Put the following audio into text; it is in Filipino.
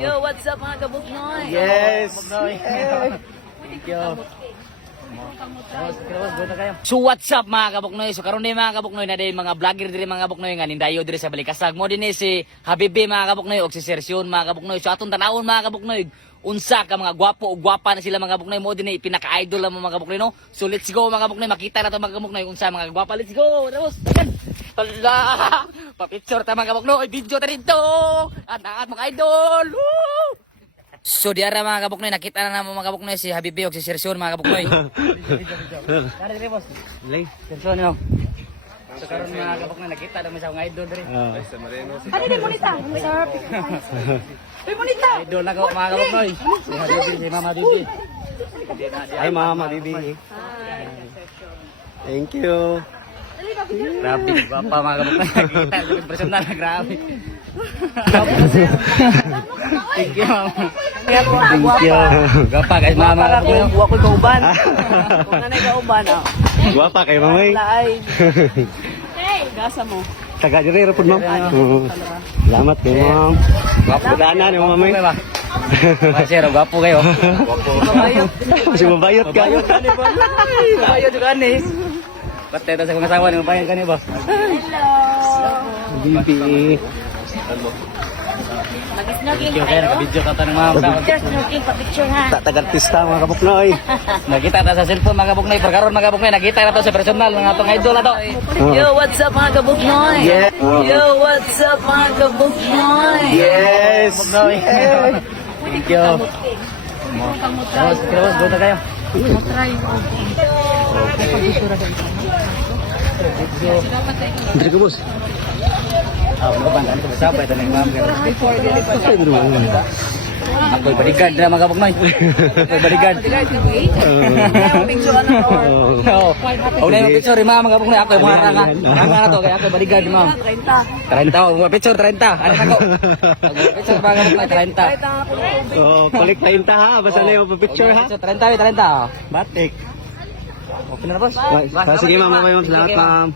Yo, what's up mga kabuknoy? Yes. Thank you. So what's up mga kabuknoy? So karon din mga kabuknoy na din mga vlogger diri mga kabuknoy nga nindayo diri sa Balikasag. Mo din si Habibi mga kabuknoy og si Sersion mga kabuknoy. So aton tanawon mga kabuknoy, unsa ka mga gwapo o gwapa na sila mga kabuknoy, mo din pinaka-idol lang mga kabuknoy no. So let's go mga kabuknoy, makita na to mga kabuknoy unsa mga gwapa. Let's go. Tapos hala, pa-picture ta mga kabuknoy, video ta dito. Anak mga idol. Woo! So diara mga kabuknoy, nakita na naman mga kabuknoy si Habibi og si Sersion mga kabuknoy. Dari dire boss. Lay, Sersion no. So karon mga kabuknoy nakita naman sa mga idol dire. Ano din monita? Sir, Uy, monita! Idol na ko mga kabuknoy. Si Habibi, si Mama Bibi. Hi Mama Bibi. Thank you. Grabe, gwapa mga kabuknoy. Nakita yung personal na grabe. Thank you mama. Kaya ko ang Thank you. Gwapa guys mama. Wa ko kauban. Kung nanay kauban ah. Guwapa kay Mamay. Laay. Hey, gasa mo. Taga diri ra pud ma'am. Salamat kay ma'am. Gwapo Dana ni Mamay. Masero, gwapo kayo. Gwapo. Kasi mabayot ka. Mabayot juga ni. Pati ito sa kong asawa ni mabayot ka ni ba? Hello. Bibi. Mag-snogging Video kayo, kayo. video ka ng mga Just snogging pa-picture ha. Taga-artista mga kabuknoy. Nakita na sa cellphone mga kabuknoy, pagkaroon mga kabuknoy, nakita na to sa personal, mga itong idol na to. Yo, what's up mga kabuknoy? Yeah. Yo, what's up mga kabuknoy? Yes. Thank you. Terus, buta kayo. Diri ka boss. Mga banggaan ko sa sabay, ito na yung mga Ay diri mo. ako'y bodyguard na mga kabuknoy. Ako'y bodyguard. Picture ano ko? Oo. Huwag na yung picture, mga kabuknoy. Ako'y mga ranga. Ranga na to, kaya ako'y bodyguard, ma'am. 30. 30, oh, picture 30. Ano na ko? Picture mga kabuknoy, 30. Oh, collect tayo ha. Basta na yung picture ha. Picture 30, 30. Batik. Okay na na, boss. Sige ma'am, salamat ma'am.